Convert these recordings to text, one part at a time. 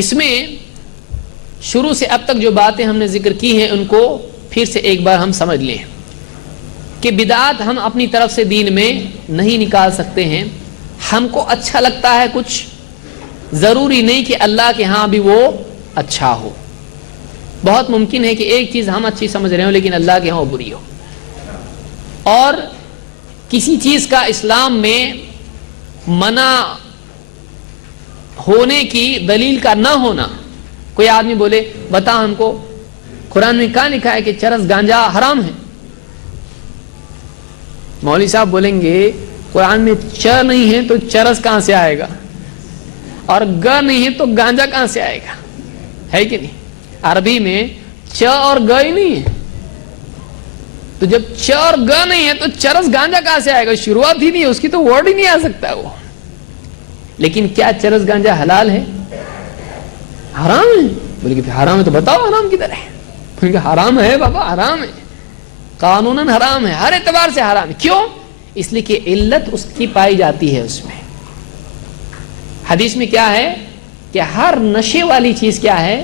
اس میں شروع سے اب تک جو باتیں ہم نے ذکر کی ہیں ان کو پھر سے ایک بار ہم سمجھ لیں کہ بدعات ہم اپنی طرف سے دین میں نہیں نکال سکتے ہیں. ہم کو اچھا لگتا ہے کچھ، ضروری نہیں کہ اللہ کے ہاں بھی وہ اچھا ہو. بہت ممکن ہے کہ ایک چیز ہم اچھی سمجھ رہے ہوں لیکن اللہ کے ہاں وہ بری ہو. اور کسی چیز کا اسلام میں منع ہونے کی دلیل کا نہ ہونا. کوئی آدمی بولے بتا ہم کو قرآن میں کہاں لکھا ہے کہ چرس گانجا حرام ہے؟ مولوی صاحب بولیں گے قرآن میں چ نہیں ہے تو چرس کہاں سے آئے گا، اور گ نہیں ہے تو گانجا کہاں سے آئے گا؟ ہے کہ نہیں؟ عربی میں چ اور گ ہی نہیں ہے، تو جب چ اور گ نہیں ہے تو چرس گانجا کہاں سے آئے گا؟ شروعات ہی نہیں ہے اس کی، تو ورڈ ہی نہیں آ سکتا وہ. لیکن کیا چرس گانجا حلال ہے؟ حرام ہے. بولے کہ حرام ہے تو بتاؤ حرام کدھر ہے؟ بولے کہ حرام ہے بابا، حرام ہے، قانوناً حرام ہے، ہر اعتبار سے حرام ہے. کیوں؟ اس لیے کہ علت اس کی پائی جاتی ہے اس میں. حدیث میں کیا ہے کہ ہر نشے والی چیز کیا ہے؟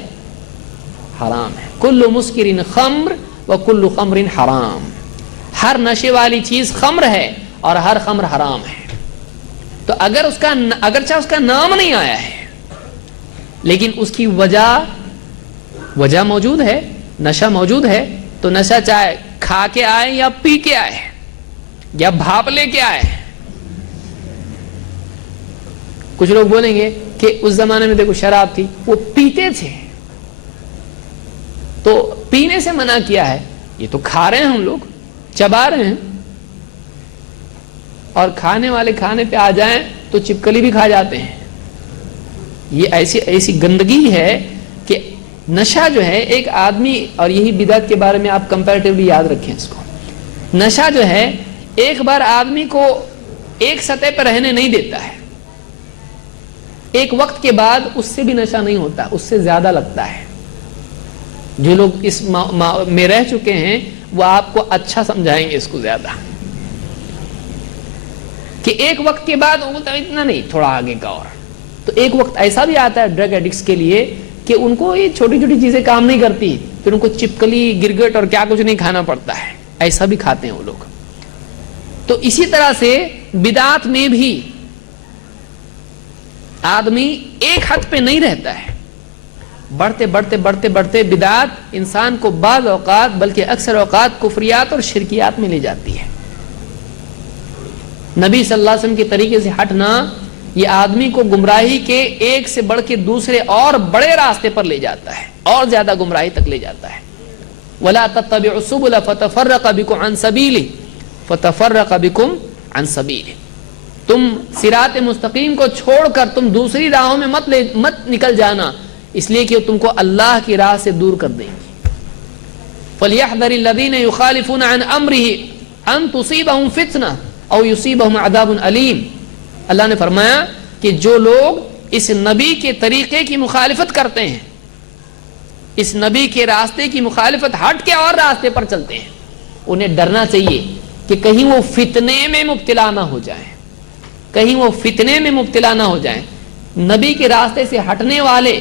حرام ہے. کل مسکر خمر و کل خمر حرام. ہر نشے والی چیز خمر ہے اور ہر خمر حرام ہے. تو اگر اس کا اگرچہ اس کا نام نہیں آیا ہے لیکن اس کی وجہ موجود ہے، نشہ موجود ہے، تو نشہ چاہے کھا کے آئے یا پی کے آئے یا بھاپ لے کے آئے. کچھ لوگ بولیں گے کہ اس زمانے میں دیکھو شراب تھی، وہ پیتے تھے تو پینے سے منع کیا ہے. یہ تو کھا رہے ہیں، ہم لوگ چبا رہے ہیں، اور کھانے والے کھانے پہ آ جائیں تو چپکلی بھی کھا جاتے ہیں. یہ ایسی گندگی ہے کہ نشہ جو ہے ایک آدمی، اور یہی بدعت کے بارے میں آپ کمپیریٹیولی یاد رکھیں اس کو، نشہ جو ہے ایک بار آدمی کو ایک سطح پر رہنے نہیں دیتا ہے. ایک وقت کے بعد اس سے بھی نشہ نہیں ہوتا، اس سے زیادہ لگتا ہے. جو لوگ اس میں رہ چکے ہیں وہ آپ کو اچھا سمجھائیں گے اس کو زیادہ، کہ ایک وقت کے بعد اتنا نہیں، تھوڑا آگے کا. اور تو ایک وقت ایسا بھی آتا ہے ڈرگ ایڈکٹس کے لیے کہ ان کو یہ چھوٹی چھوٹی چیزیں کام نہیں کرتی، پھر ان کو چپکلی، گرگٹ اور کیا کچھ نہیں کھانا پڑتا ہے. ایسا بھی کھاتے ہیں وہ لوگ. تو اسی طرح سے بدعات میں بھی آدمی ایک حد پہ نہیں رہتا ہے. بڑھتے بڑھتے بڑھتے بڑھتے بدعات انسان کو بعض اوقات بلکہ اکثر اوقات کفریات اور شرکیات میں لے جاتی ہے. نبی صلی اللہ علیہ وسلم کے طریقے سے ہٹنا یہ آدمی کو گمراہی کے ایک سے بڑھ کے دوسرے اور بڑے راستے پر لے جاتا ہے، اور زیادہ گمراہی تک لے جاتا ہے. وَلَا تَتَّبِعُوا السُّبُلَ فَتَفَرَّقَ بِكُمْ عَنْ سَبِيلِهِ فَتَفَرَّقَ بِكُمْ عَنْ سَبِيلِهِ. تم صراط مستقیم کو چھوڑ کر تم دوسری راہوں میں مت نکل جانا، اس لیے کہ تم کو اللہ کی راہ سے دور کر دیں گی. فَلْيَحْذَرِ الَّذِينَ يُخَالِفُونَ عَنْ أَمْرِهِ أَن تُصِيبَهُمْ فِتْنَةٌ أَوْ يُصِيبَهُمْ عَذَابٌ أَلِيمٌ. اللہ نے فرمایا کہ جو لوگ اس نبی کے طریقے کی مخالفت کرتے ہیں، اس نبی کے راستے کی مخالفت ہٹ کے اور راستے پر چلتے ہیں، انہیں ڈرنا چاہیے کہ کہیں وہ فتنے میں مبتلا نہ ہو جائیں، کہیں وہ فتنے میں مبتلا نہ ہو جائیں. نبی کے راستے سے ہٹنے والے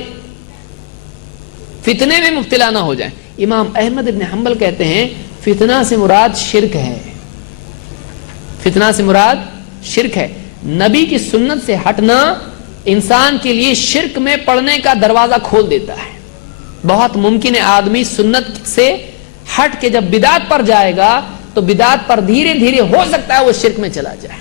فتنے میں مبتلا نہ ہو جائیں. امام احمد بن حنبل کہتے ہیں فتنہ سے مراد شرک ہے، فتنہ سے مراد شرک ہے. نبی کی سنت سے ہٹنا انسان کے لیے شرک میں پڑنے کا دروازہ کھول دیتا ہے. بہت ممکن ہے آدمی سنت سے ہٹ کے جب بدعت پر جائے گا تو بدعت پر دھیرے دھیرے ہو سکتا ہے وہ شرک میں چلا جائے.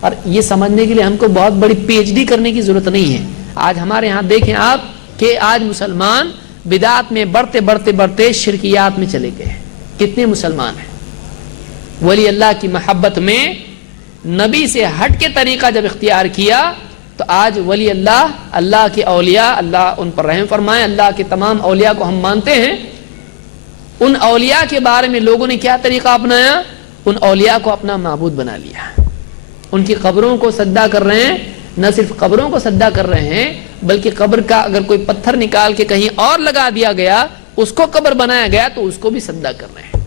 اور یہ سمجھنے کے لیے ہم کو بہت بڑی پی ایچ ڈی کرنے کی ضرورت نہیں ہے. آج ہمارے ہاں دیکھیں آپ کہ آج مسلمان بدعت میں بڑھتے بڑھتے بڑھتے شرکیات میں چلے گئے. کتنے مسلمان ہیں ولی اللہ کی محبت میں نبی سے ہٹ کے طریقہ جب اختیار کیا تو آج ولی اللہ، اللہ کے اولیاء، اللہ ان پر رحم فرمائے، اللہ کے تمام اولیاء کو ہم مانتے ہیں. ان اولیاء کے بارے میں لوگوں نے کیا طریقہ اپنایا؟ ان اولیاء کو اپنا معبود بنا لیا. ان کی قبروں کو سجدہ کر رہے ہیں. نہ صرف قبروں کو سجدہ کر رہے ہیں بلکہ قبر کا اگر کوئی پتھر نکال کے کہیں اور لگا دیا گیا، اس کو قبر بنایا گیا تو اس کو بھی سجدہ کر رہے ہیں.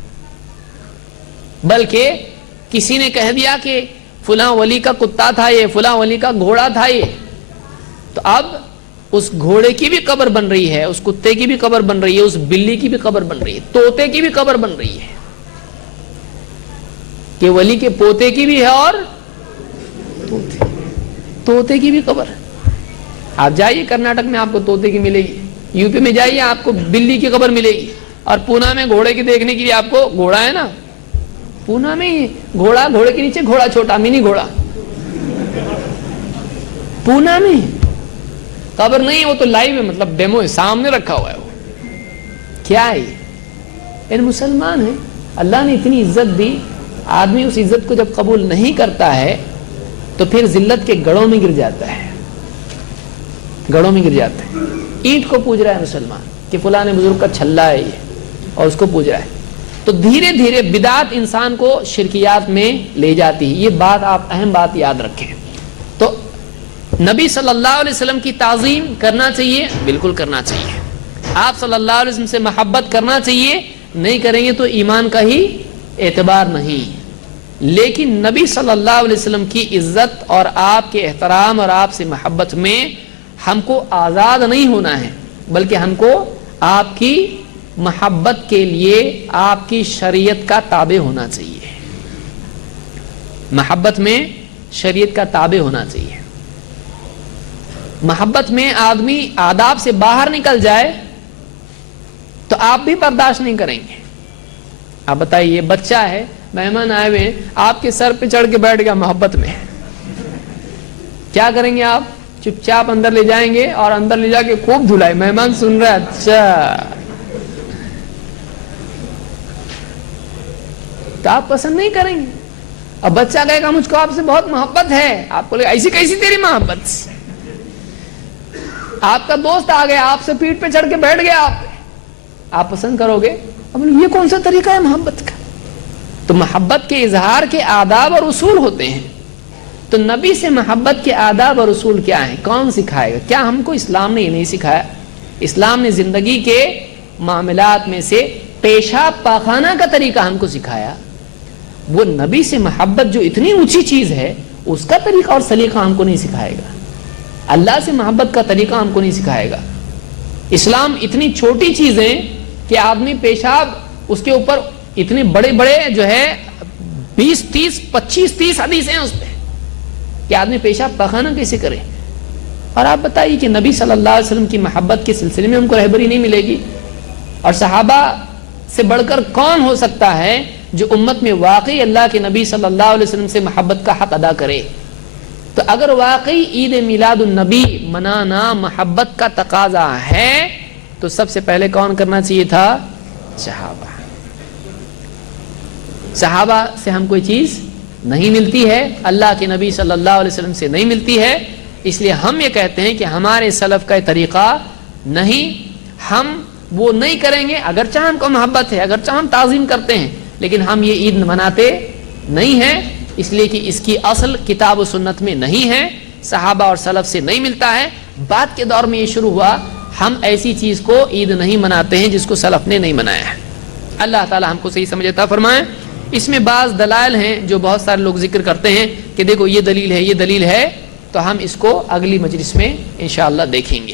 بلکہ کسی نے کہہ دیا کہ فلاں ولی کا کتا تھا یہ، فلاں ولی کا گھوڑا تھا یہ، تو اب اس گھوڑے کی بھی قبر بن رہی ہے، اس کتے کی بھی قبر بن رہی ہے، اس بلی کی بھی قبر بن رہی ہے، طوطے کی بھی قبر بن رہی ہے، کہ ولی کے پوتے کی بھی ہے اور طوطے کی بھی قبر۔ آپ جائیے کرناٹک میں آپ کو طوطے کی ملے گی، یو پی میں جائیے آپ کو بلی کی قبر ملے گی، اور پونا میں گھوڑے کی دیکھنے کے لیے آپ کو، گھوڑا ہے نا پونا میں، گھوڑا، گھوڑے کے نیچے گھوڑا چھوٹا منی گھوڑا، پونا میں قبر نہیں، وہ تو لائیو ہے، مطلب ڈیمو ہے، سامنے رکھا ہوا ہے۔ وہ کیا ہے؟ ان مسلمان ہیں، اللہ نے اتنی عزت دی، آدمی اس عزت کو جب قبول نہیں کرتا ہے تو پھر ذلت کے گڑھوں میں گر جاتا ہے، گڑھوں میں گر جاتا ہے۔ اینٹ کو پوج رہا ہے مسلمان کہ فلاں بزرگ کا چھلا ہے یہ، اور اس کو پوج رہا ہے، تو دھیرے دھیرے بدعت انسان کو شرکیات میں لے جاتی ہے۔ یہ بات آپ اہم بات یاد رکھیں۔ تو نبی صلی اللہ علیہ وسلم کی تعظیم کرنا چاہیے، بالکل کرنا چاہیے۔ آپ صلی اللہ علیہ وسلم سے محبت کرنا چاہیے، نہیں کریں گے تو ایمان کا ہی اعتبار نہیں۔ لیکن نبی صلی اللہ علیہ وسلم کی عزت اور آپ کے احترام اور آپ سے محبت میں ہم کو آزاد نہیں ہونا ہے، بلکہ ہم کو آپ کی محبت کے لیے آپ کی شریعت کا تابع ہونا چاہیے، محبت میں شریعت کا تابع ہونا چاہیے۔ محبت میں آدمی آداب سے باہر نکل جائے تو آپ بھی برداشت نہیں کریں گے۔ آپ بتائیے، بچہ ہے، مہمان آئے ہوئے ہیں، آپ کے سر پہ چڑھ کے بیٹھ گیا محبت میں، کیا کریں گے آپ؟ چپ چاپ اندر لے جائیں گے اور اندر لے جا کے خوب دھلائے، مہمان سن رہا ہے، اچھا، تو آپ پسند نہیں کریں گے۔ اب بچہ کہے گا مجھ کو آپ سے بہت محبت ہے، آپ کو لگے ایسی کیسی تیری محبت؟ آپ کا دوست آ گیا، آپ سے پیٹھ پہ چڑھ کے بیٹھ گیا، آپ پسند کرو گے؟ اب یہ کون سا طریقہ ہے محبت کا؟ تو محبت کے اظہار کے آداب اور اصول ہوتے ہیں۔ تو نبی سے محبت کے آداب اور اصول کیا ہیں؟ کون سکھائے گا؟ کیا ہم کو اسلام نے یہ نہیں سکھایا؟ اسلام نے زندگی کے معاملات میں سے پیشاب پاخانہ کا طریقہ ہم کو سکھایا۔ وہ نبی سے محبت جو اتنی اونچی چیز ہے، اس کا طریقہ اور سلیقہ ہم کو نہیں سکھائے گا۔ اللہ سے محبت کا طریقہ ہم کو نہیں سکھائے گا۔ اسلام اتنی چھوٹی چیزیں کہ آدمی پیشاب، اس کے اوپر اتنے بڑے بڑے جو ہے 20 30 25 30 حدیثیں ہیں اس پہ کہ آدمی پیشاب پاخانہ کیسے کرے۔ اور آپ بتائیے کہ نبی صلی اللہ علیہ وسلم کی محبت کے سلسلے میں ہم کو رہبری نہیں ملے گی، اور صحابہ سے بڑھ کر کون ہو سکتا ہے جو امت میں واقعی اللہ کے نبی صلی اللہ علیہ وسلم سے محبت کا حق ادا کرے؟ تو اگر واقعی عید میلاد النبی منانا محبت کا تقاضا ہے تو سب سے پہلے کون کرنا چاہیے تھا؟ صحابہ۔ صحابہ سے ہم کوئی چیز نہیں ملتی ہے، اللہ کے نبی صلی اللہ علیہ وسلم سے نہیں ملتی ہے، اس لیے ہم یہ کہتے ہیں کہ ہمارے سلف کا طریقہ نہیں، ہم وہ نہیں کریں گے، اگرچہ ہم کو محبت ہے، اگرچہ ہم تعظیم کرتے ہیں، لیکن ہم یہ عید مناتے نہیں ہیں، اس لیے کہ اس کی اصل کتاب و سنت میں نہیں ہے، صحابہ اور سلف سے نہیں ملتا ہے۔ بعد کے دور میں یہ شروع ہوا، ہم ایسی چیز کو عید نہیں مناتے ہیں جس کو سلف نے نہیں منایا ہے۔ اللہ تعالی ہم کو صحیح سمجھ عطا فرمائے۔ اس میں بعض دلائل ہیں جو بہت سارے لوگ ذکر کرتے ہیں کہ دیکھو یہ دلیل ہے، یہ دلیل ہے، تو ہم اس کو اگلی مجلس میں انشاءاللہ دیکھیں گے۔